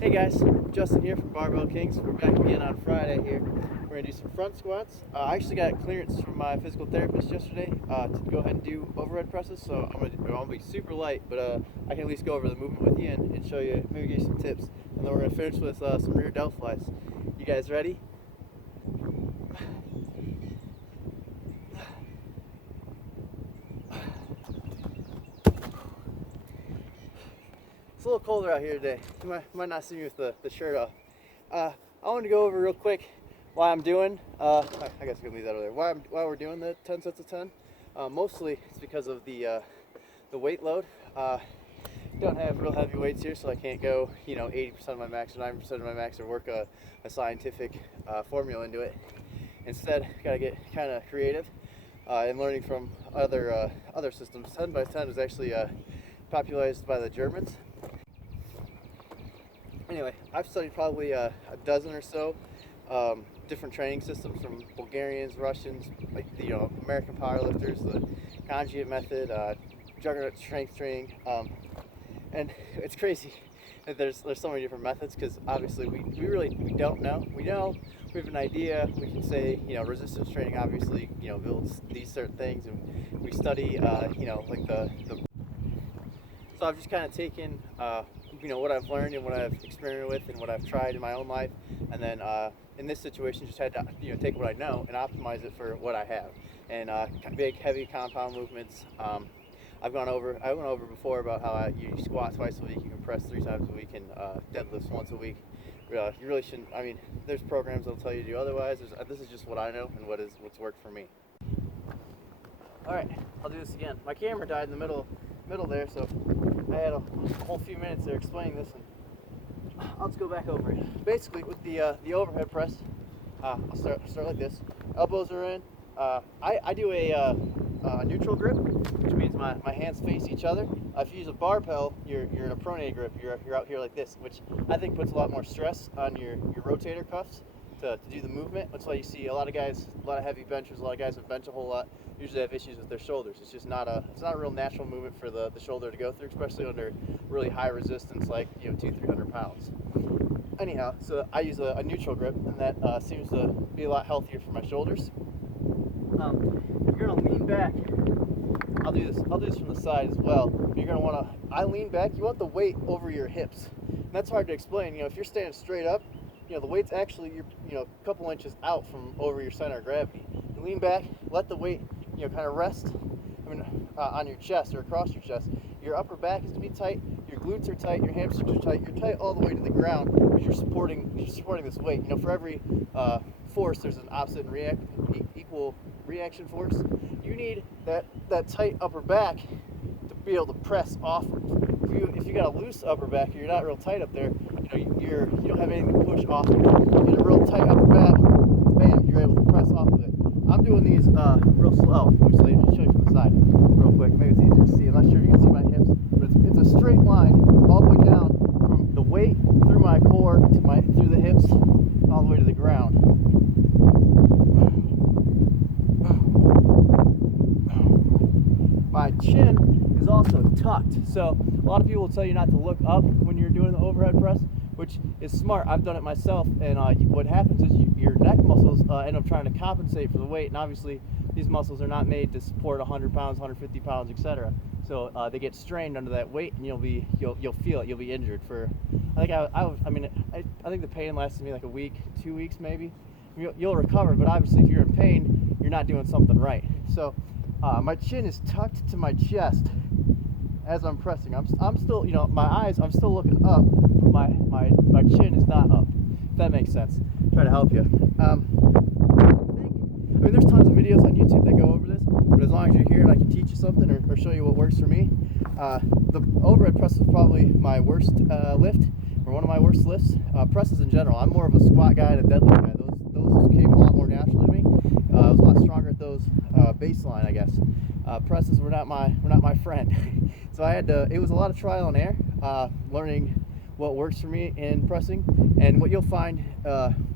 Hey guys, Justin here from Barbell Kingz. We're back again on Friday here. We're going to do some front squats. I actually got clearance from my physical therapist yesterday to go ahead and do overhead presses, so I'm going to be super light, but I can at least go over the movement with you and show you, maybe give you some tips. And then we're going to finish with some rear delt flies. You guys ready? It's a little colder out here today. You might not see me with the shirt off. I want to go over real quick why I'm doing, I guess I can leave that over there, why we're doing the 10 sets of 10. Mostly it's because of the weight load. Don't have real heavy weights here, so I can't go 80% of my max or 90% of my max or work a scientific formula into it. Instead, gotta get kind of creative and learning from other systems. 10 by 10 was actually popularized by the Germans. Anyway, I've studied probably a dozen or so different training systems from Bulgarians, Russians, American powerlifters, the conjugate method, juggernaut strength training, and it's crazy that there's so many different methods, because obviously we don't know. We know, we have an idea. We can say resistance training obviously builds these certain things, and we study like the. So I've just kind of taken what I've learned and what I've experimented with and what I've tried in my own life, and then in this situation just had to take what I know and optimize it for what I have. And big heavy compound movements. I went over before about how you squat twice a week, you can press 3 times a week, and deadlifts once a week. You really shouldn't. I mean, there's programs that'll tell you to do otherwise. This is just what I know and what's worked for me. All right, I'll do this again. My camera died in the middle there, so I had a whole few minutes there explaining this, and I'll just go back over it. Basically, with the overhead press, I'll start like this. Elbows are in. I do a neutral grip, which means my hands face each other. If you use a barbell, you're in a pronated grip. You're out here like this, which I think puts a lot more stress on your rotator cuffs to do the movement. That's why you see a lot of heavy benchers, a lot of guys that bench a whole lot usually have issues with their shoulders. It's just not a real natural movement for the shoulder to go through, especially under really high resistance like 200-300 pounds. Anyhow, so I use a neutral grip, and that seems to be a lot healthier for my shoulders. If you're gonna lean back, I'll do this from the side as well. You're gonna wanna, I lean back, you want the weight over your hips. And that's hard to explain. If you're standing straight up, the weight's actually a couple inches out from over your center of gravity. You lean back, let the weight kind of rest on your chest or across your chest. Your upper back is to be tight, your glutes are tight, your hamstrings are tight, you're tight all the way to the ground because you're supporting this weight. For every force there's an opposite and equal reaction force. You need that tight upper back to be able to press offward. If you got a loose upper back or you're not real tight up there, you don't have anything to push off of. You get a real tight upper back, bam, you're able to press off of it. I'm doing these real slow. Let me show you from the side real quick. Maybe it's easier to see. I'm not sure if you can see my hips, but it's a straight line all the way down from the weight through my core to through the hips all the way to the ground. My chin is also tucked, so a lot of people will tell you not to look up when you're doing the overhead press, which is smart. I've done it myself, and what happens is your neck muscles end up trying to compensate for the weight, and obviously these muscles are not made to support 100 pounds, 150 pounds, etc. So they get strained under that weight, and you'll feel it. You'll be injured for. I think the pain lasted me like a week, 2 weeks maybe. You'll recover, but obviously if you're in pain, you're not doing something right. So my chin is tucked to my chest as I'm pressing. I'm still, my eyes, I'm still looking up. My chin is not up. If that makes sense. Try to help you. There's tons of videos on YouTube that go over this, but as long as you're here and I can teach you something or show you what works for me. The overhead press is probably my worst lift, or one of my worst lifts. Presses in general. I'm more of a squat guy and a deadlift guy. Those came a lot more naturally to me. I was a lot stronger at those baseline, I guess. Presses were not my friend. So it was a lot of trial and error, learning what works for me in pressing. And what you'll find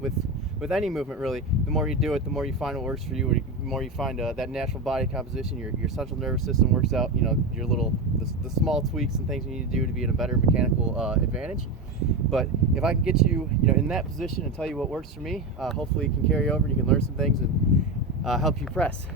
with any movement really, the more you do it, the more you find what works for you, the more you find that natural body composition, your central nervous system works out, the the small tweaks and things you need to do to be in a better mechanical advantage. But if I can get you, in that position and tell you what works for me, hopefully it can carry over and you can learn some things and help you press.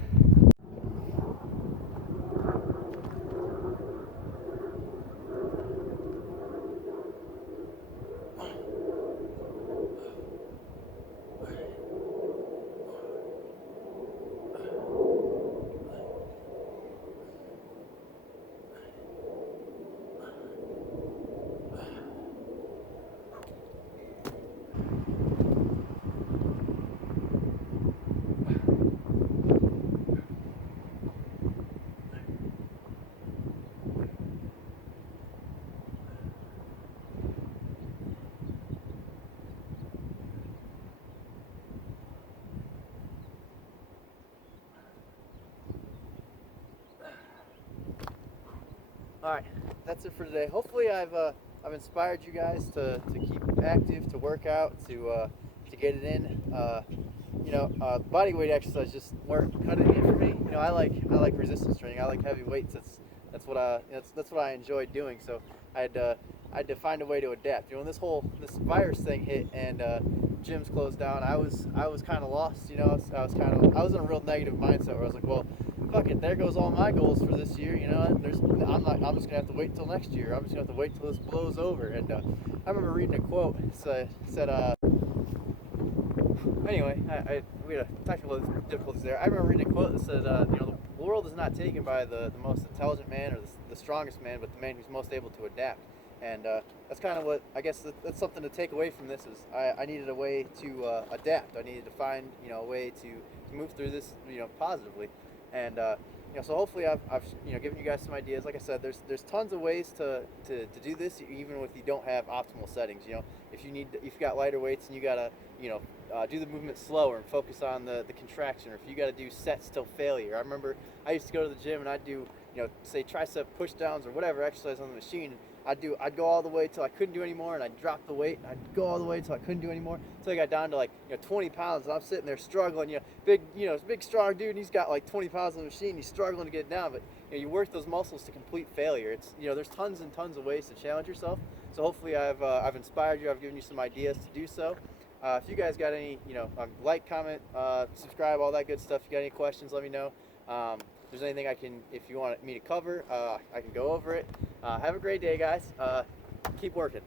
All right, that's it for today. Hopefully, I've inspired you guys to keep active, to work out, to get it in. Body weight exercise just weren't cutting it for me. I like resistance training. I like heavy weights. That's what I enjoyed doing. So I had to find a way to adapt. When this virus thing hit and gyms closed down, I was kind of lost. I was in a real negative mindset where I was like, well, fuck it, there goes all my goals for this year. I'm just gonna have to wait till next year. I'm just gonna have to wait till this blows over. And I remember reading a quote said anyway, we had a technical difficulties there. I remember reading a quote that said, the world is not taken by the most intelligent man or the strongest man, but the man who's most able to adapt. And that's kind of what, I guess that's something to take away from this is I needed a way to adapt. I needed to find, a way to move through this, positively. And so hopefully I've given you guys some ideas. Like I said, there's tons of ways to do this, even if you don't have optimal settings. If you've got lighter weights and you gotta do the movement slower and focus on the contraction, or if you gotta do sets till failure. I remember I used to go to the gym and I'd do say tricep push downs or whatever exercise on the machine. I'd go all the way till I couldn't do anymore, and I'd drop the weight, and I'd go all the way till I couldn't do anymore, till I got down to 20 pounds, and I'm sitting there struggling, big strong dude, and he's got 20 pounds on the machine, he's struggling to get it down, but you work those muscles to complete failure. It's there's tons and tons of ways to challenge yourself. So hopefully I've inspired you, I've given you some ideas to do so. If you guys got any, like, comment, subscribe, all that good stuff. If you got any questions, let me know. If there's anything if you want me to cover, I can go over it. Have a great day, guys. Keep working.